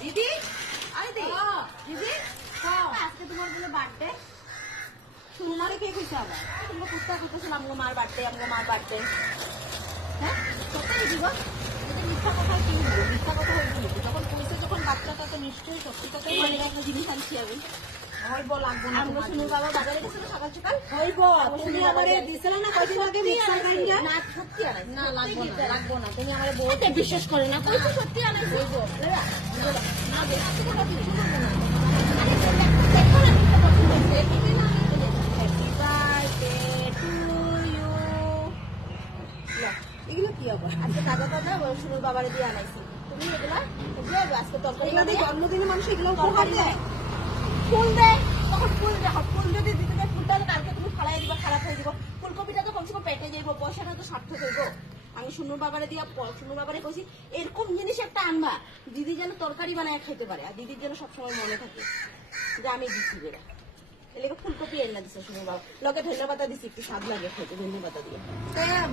দিদি আরে দিদি আজকে তোমার বলে বার্থডে তোমারে কে কইছে আবার তোমরা কুস্তা কইতেছ আমগো মার বার্থডে হ্যাঁ সত্যি দিব এটা মিথ্যা কথা কি বলবো মিথ্যা কথা হইবো যখন কইছে যখন বাচ্চাটা তো নিশ্চয়ই সত্যি কথাই বলে একটা জিনিস আনছি আমি হইবো লাগবো না আমরা শুনুর বাবা বাজারে গেছিল সকাল সকাল হইবো তুমি আমারে দিছিল না কয়দিন আগে মিক্সার গ্রাইন্ডার না সত্যি আনাই না লাগবো না তুমি আমারে বলতে বিশ্বাস করে না কইছো সত্যি আনাই হইবো না দেখতে কথা কিছু বলবো না এগুলো কি হবে আজকে তাজা তাজা শুনুর বাবারে দিয়ে আনাইছি তুমি এগুলা আজকে তরকারি জন্মদিনে মানুষ এগুলো উপহার দেয় ফুল দেয় তখন ফুল দেখো ফুল যদি দিতে দেয় ফুলটা কালকে তুমি ফালাই দিবা খারাপ হয়ে যাবো ফুলকপিটা তো কমসে কম পেটে যাইবো পয়সাটা তো সার্থক হইবো আমি শুনুর বাবারে দিয়া শুনুর বাবারে কইছি এরকম জিনিস একটা আনবা দিদি যেন তরকারি বানায় খাইতে পারে আর দিদির যেন সবসময় মনে থাকে যে আমি দিচ্ছি বেড়া এলাকা ফুলকপি এনে দিচ্ছে শুনুর বাবা লগে ধন্যবাদ দিচ্ছি একটু স্বাদ লাগে খাইতে ধন্যবাদ দিয়ে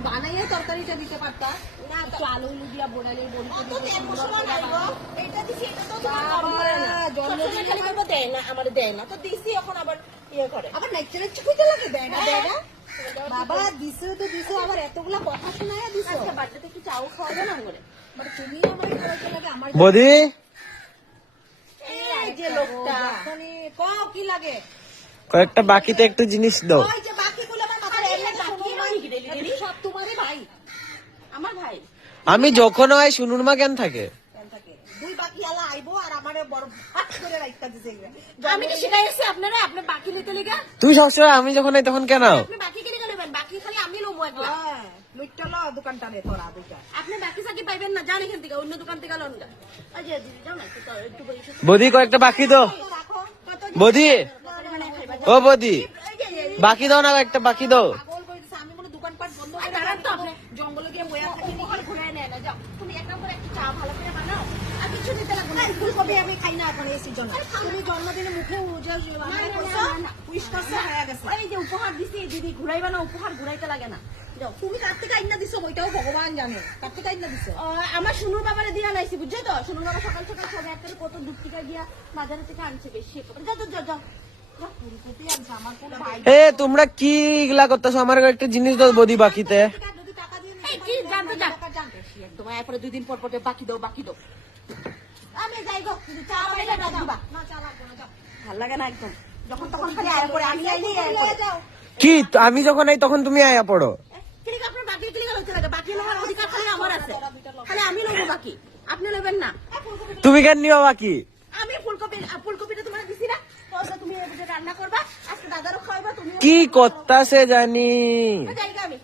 বানাইয়ে তরকারিটা দিতে পারতা না একটু আলু দিয়া বোনালে বড়ি এটা দিছি এটা তো জন্মদিন খালি করবো দেয় না আমার দেয় না তো দিছি এখন আবার ইয়ে করে আবার নেকচারের চুকিতে লাগে দেয় না বাবা দিছো তো দিছো আবার এতগুলা কথা শোনায়া দিছো আচ্ছা বাচ্চাতে একটু চাও খাওয়াবে না করে মানে তুমি আমার খাওয়াতে লাগে আমার বদি এই যে লোকটা মানে কও কি লাগে কয়েকটা বাকিতে একটু জিনিস দাও ওই যে বাকিগুলো আমার মাথায় এমনি বাকি মানে সব তোমারই ভাই আমার ভাই আমি যখন হয় শুনুন মা কেন থাকে দুই বাকি আলা আইবো আর আমারে বড় ভাত করে রাখতা দিছে আমি কি শিখাইছি আপনারা আপনি বাকি নিতে লিগা তুই সবসময় আমি যখন হয় তখন কেন আপনি বাকি কি লিগা নেবেন বাকি খালি আমি লমু একলা লুইটলো দোকানটা নে তোরা দুইটা আপনি বাকি সাকি পাইবেন না জান এখান থেকে অন্য দোকান থেকে লন গা আজ দিদি যাও না একটু বইছো বদি কয়েকটা বাকি দাও রাখো কত বদি মানে খাইবা ও বদি বাকি দাও না একটা বাকি দাও পাগল কইতেছে আমি মনে দোকানপাট বন্ধ করে দাঁড়ান তো আপনি জঙ্গলে গিয়ে বইয়া থাকি মহল ঘুরায় নেয় না যাও তুমি এক নম্বর একটা চা ভালো করে বানাও আর কিছু দিতে লাগবে না ফুলকপি আমি খাই না এখন এই সিজন তুমি জন্মদিনে মুখে উজাস মানে কইছো উইশ করছে হয়ে গেছে এই যে উপহার দিছি দিদি ঘুরাইবা না উপহার ঘুরাইতে লাগে না যাও তুমি কার্তিক আইনা দিছো ওইটাও ভগবান জানে কার্তিক আইনা দিছো আমার শুনুর বাবারে দিয়া লাইছি বুঝছো তো শুনুর বাবা সকাল সকাল সবাই একটা কত দুধ টিকা দিয়া বাজারে থেকে আনছে বেশি যাও যাও যাও ফুলকপি আনছে আমার কোন ভাই এ তোমরা কি এগুলা করতেছো আমার একটা জিনিস দাও বদি বাকিতে দুই দিন পর পর বাকি দাও আমি যাই গো চা পাইলে না দিবা না চা লাগবে না যাও ভাল লাগে না একদম যখন তখন খালি আয়া পড়ে আমি আইনি যাও কি আমি যখন আই তখন তুমি আয়া পড়ো ক্লিক আপনার বাকি ক্লিক হইতে লাগে বাকি নেওয়ার অধিকার খালি আমার আছে খালি আমি লব বাকি আপনি নেবেন না তুমি কেন নিও বাকি আমি ফুলকপিটা তোমার দিছি না তো তুমি এটা রান্না করবা আজকে দাদারও খাওয়াবা তুমি কি করতাছে জানি যাই গো আমি